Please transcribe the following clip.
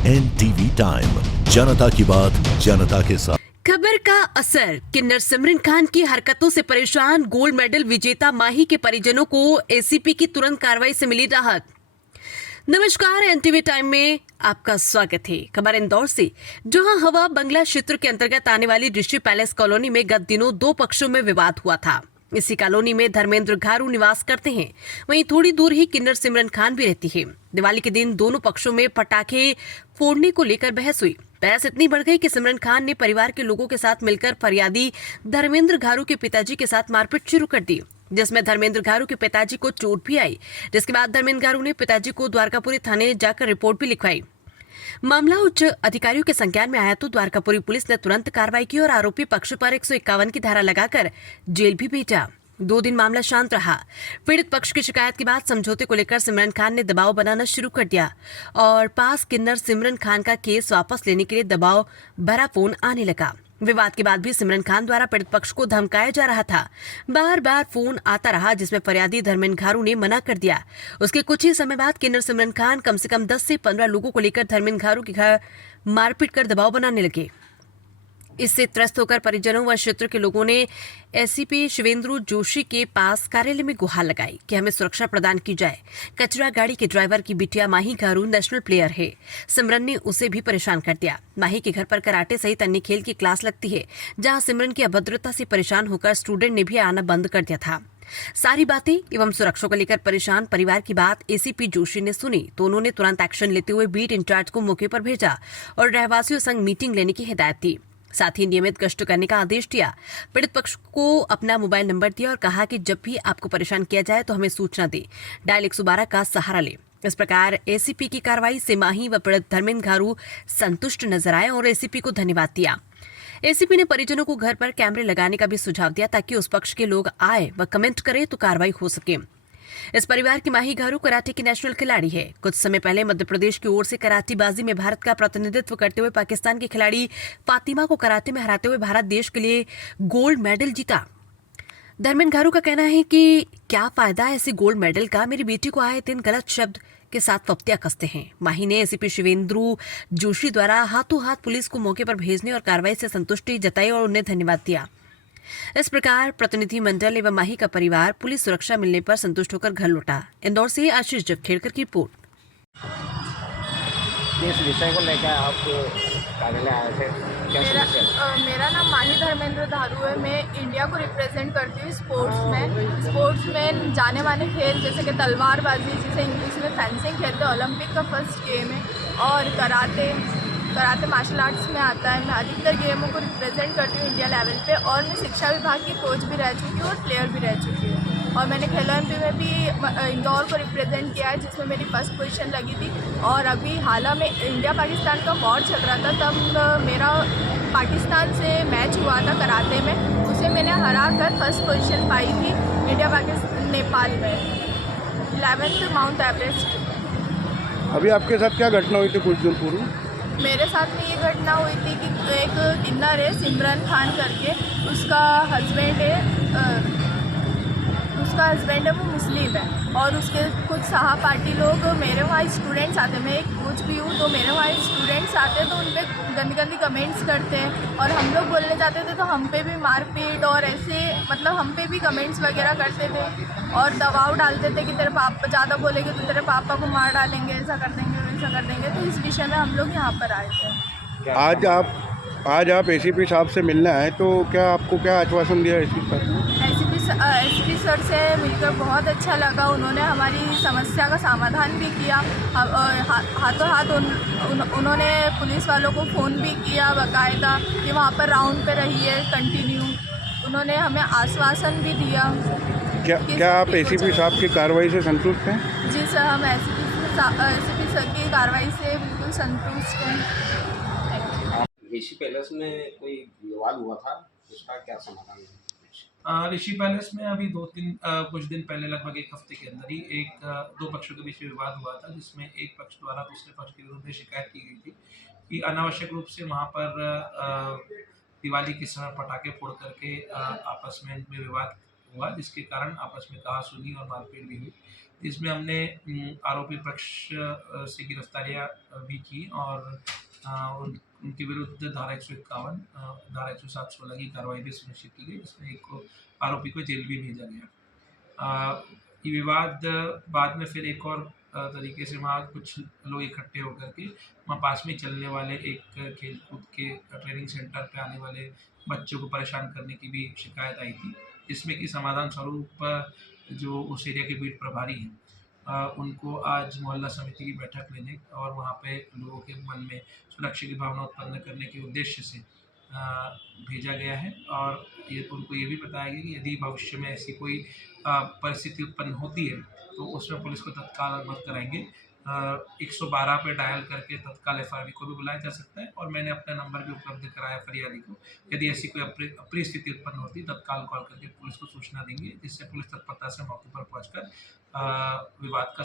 NTV time, जनता की बात जनता के साथ। खबर का असर। किन्नर सिमरन खान की हरकतों से परेशान गोल्ड मेडल विजेता माही के परिजनों को एसीपी की तुरंत कार्रवाई से मिली राहत। नमस्कार, एनटीवी टाइम में आपका स्वागत है। खबर इंदौर से, जहां हवा बंगला क्षेत्र के अंतर्गत आने वाली ऋषि पैलेस कॉलोनी में गत दिनों दो पक्षों में विवाद हुआ था। इसी कॉलोनी में धर्मेंद्र घारू निवास करते हैं, वहीं थोड़ी दूर ही किन्नर सिमरन खान भी रहती है। दिवाली के दिन दोनों पक्षों में पटाखे फोड़ने को लेकर बहस हुई। बहस इतनी बढ़ गई कि सिमरन खान ने परिवार के लोगों के साथ मिलकर फरियादी धर्मेंद्र घारू के पिताजी के साथ मारपीट शुरू कर दी, जिसमें धर्मेंद्र घारू के पिताजी को चोट भी आई। जिसके बाद धर्मेंद्र घारू ने पिताजी को द्वारकापुरी थाने जाकर रिपोर्ट भी लिखवाई। मामला उच्च अधिकारियों के संज्ञान में आया तो द्वारकापुरी पुलिस ने तुरंत कार्रवाई की और आरोपी पक्ष पर 151 की धारा लगाकर जेल भी भेजा। 2 दिन मामला शांत रहा। पीड़ित पक्ष की शिकायत के बाद समझौते को लेकर सिमरन खान ने दबाव बनाना शुरू कर दिया और पास किन्नर सिमरन खान का केस वापस लेने के लिए दबाव भरा फोन आने लगा। विवाद के बाद भी सिमरन खान द्वारा पीड़ित पक्ष को धमकाया जा रहा था। बार बार फोन आता रहा, जिसमें फरियादी धर्मेंद्र घारू ने मना कर दिया। उसके कुछ ही समय बाद किन्नर सिमरन खान कम से कम 10 से 15 लोगों को लेकर धर्मेंद्र घारू के घर मारपीट कर दबाव बनाने लगे। इससे त्रस्त होकर परिजनों व क्षेत्र के लोगों ने एसीपी शिवेंद्र जोशी के पास कार्यालय में गुहार लगाई कि हमें सुरक्षा प्रदान की जाए। कचरा गाड़ी के ड्राइवर की बिटिया माही घारू नेशनल प्लेयर है। सिमरन ने उसे भी परेशान कर दिया। माही के घर पर कराटे सहित अन्य खेल की क्लास लगती है, जहां सिमरन की अभद्रता से परेशान होकर स्टूडेंट ने भी आना बंद कर दिया था। सारी बातें एवं सुरक्षा को लेकर परेशान परिवार की बात एसीपी जोशी ने सुनी तो उन्होंने तुरंत एक्शन लेते हुए बीट इंचार्ज को मौके पर भेजा और रहवासियों संग मीटिंग लेने की हिदायत दी। साथ ही नियमित गश्त करने का आदेश दिया। पीड़ित पक्ष को अपना मोबाइल नंबर दिया और कहा कि जब भी आपको परेशान किया जाए तो हमें सूचना दे, डायल 112 का सहारा ले। इस प्रकार एसीपी की कार्रवाई से माही व पीड़ित धर्मेंद्र घारू संतुष्ट नजर आए और एसीपी को धन्यवाद दिया। एसीपी ने परिजनों को घर पर कैमरे लगाने का भी सुझाव दिया ताकि उस पक्ष के लोग आए व कमेंट करें तो कार्रवाई हो सके। इस परिवार की माही घारू कराटे की नेशनल खिलाड़ी है। कुछ समय पहले मध्य प्रदेश की ओर से कराटेबाजी में भारत का प्रतिनिधित्व करते हुए पाकिस्तान की खिलाड़ी फातिमा को कराटे में हराते हुए भारत देश के लिए गोल्ड मेडल जीता। धर्मेंद्र घारू का कहना है कि क्या फायदा है ऐसे गोल्ड मेडल का, मेरी बेटी को आए दिन गलत शब्द के साथ फप्तियां कसते हैं। माही ने एसीपी शिवेंद्र जोशी द्वारा हाथों हाथ पुलिस को मौके पर भेजने और कार्रवाई से संतुष्टि जताई और उन्हें धन्यवाद दिया। इस प्रकार प्रतिनिधि मंडल एवं माही का परिवार पुलिस सुरक्षा मिलने पर संतुष्ट होकर घर लौटा। इंदौर से आशीष जखेड़कर की रिपोर्ट। किस विषय को लेकर आप कार्यालय आए थे? मेरा नाम माही धर्मेंद्र घारू है। मैं इंडिया को रिप्रेजेंट करती हूँ स्पोर्ट्स में जाने माने खेल जैसे कि तलवारबाजी, जिसे इंग्लिश में फेंसिंग कहते हैं, ओलंपिक का फर्स्ट गेम है, और कराटे मार्शल आर्ट्स में आता है। मैं अधिकतर गेमों को रिप्रेजेंट करती हूँ इंडिया लेवल पे, और मैं शिक्षा विभाग की कोच भी रह चुकी हूँ और प्लेयर भी रह चुकी हूँ। और मैंने खेलो एमपी में भी इंदौर को रिप्रेजेंट किया है, जिसमें मेरी फर्स्ट पोजीशन लगी थी। और अभी हाल में इंडिया पाकिस्तान का वॉर चल रहा था, तब मेरा पाकिस्तान से मैच हुआ था कराटे में, उसे मैंने हरा कर फर्स्ट पोजीशन पाई थी इंडिया पाकिस्तान नेपाल में 11th माउंट एवरेस्ट। अभी आपके साथ क्या घटना हुई थी कुछ दिन पूर्व? मेरे साथ में ये घटना हुई थी कि एक किन्नर है सिमरन खान करके, उसका हस्बैंड है वो मुस्लिम है, और उसके कुछ सहपाठी लोग मेरे वहाँ स्टूडेंट्स आते हैं, मैं एक कोच भी हूँ, तो मेरे वहाँ स्टूडेंट्स आते हैं तो उन पर गंदी गंदी कमेंट्स करते हैं, और हम लोग बोलने जाते थे तो हम पे भी मारपीट और ऐसे मतलब हम पे भी कमेंट्स वगैरह करते थे और दबाव डालते थे कि तेरे पापा ज़्यादा बोलेंगे तो तेरे पापा को मार डालेंगे, ऐसा कर देंगे वैसा कर देंगे। तो इस विषय में हम लोग यहाँ पर आए थे। आज आप एसीपी साहब से मिलने आए, तो क्या आश्वासन दिया एसीपी साहब? एसपी सर से मिलकर बहुत अच्छा लगा। उन्होंने हमारी समस्या का समाधान भी किया, हाथों हाथ उन्होंने पुलिस वालों को फ़ोन भी किया बाकायदा कि वहाँ पर राउंड पे रहिए कंटिन्यू। उन्होंने हमें आश्वासन भी दिया। क्या आप एसीपी साहब की कार्रवाई से संतुष्ट हैं? जी सर, हम एसीपी सर की कार्रवाई से बिल्कुल संतुष्ट हैं। ऋषि पैलेस में कोई विवाद हुआ था, उसका क्या समाधान है? ऋषि पैलेस में अभी कुछ दिन पहले लगभग 1 हफ्ते के अंदर ही दो पक्षों के बीच में विवाद हुआ था, जिसमें एक पक्ष द्वारा दूसरे पक्ष के विरुद्ध शिकायत की गई थी कि अनावश्यक रूप से वहां पर दिवाली के समय पटाखे फोड़ करके आपस में विवाद हुआ, जिसके कारण आपस में कहासुनी और मारपीट भी हुई। इसमें हमने आरोपी पक्ष से गिरफ्तारियां भी की और उनके विरुद्ध धारा 151 धारा 107-16 की कार्रवाई भी सुनिश्चित की गई, जिसमें एक आरोपी को जेल भी भेजा गया। ये विवाद बाद में फिर एक और तरीके से वहाँ कुछ लोग इकट्ठे होकर के वहाँ पास में चलने वाले एक खेलकूद के ट्रेनिंग सेंटर पे आने वाले बच्चों को परेशान करने की भी शिकायत आई थी, जिसमें कि समाधान स्वरूप जो उस एरिया के बीट प्रभारी हैं उनको आज मोहल्ला समिति की बैठक लेने और वहाँ पे लोगों के मन में सुरक्षा की भावना उत्पन्न करने के उद्देश्य से भेजा गया है। और ये उनको ये भी बताया गया कि यदि भविष्य में ऐसी कोई परिस्थिति उत्पन्न होती है तो उसमें पुलिस को तत्काल अवगत कराएंगे। 112 पे डायल करके तत्काल एफआईआर को भी बुलाया जा सकता है और मैंने अपना नंबर भी उपलब्ध कराया फरियादी को। यदि ऐसी कोई अप्रिय स्थिति उत्पन्न होती तत्काल कॉल करके पुलिस को सूचना देंगे, जिससे पुलिस तत्परता से मौके पर पहुंचकर विवाद का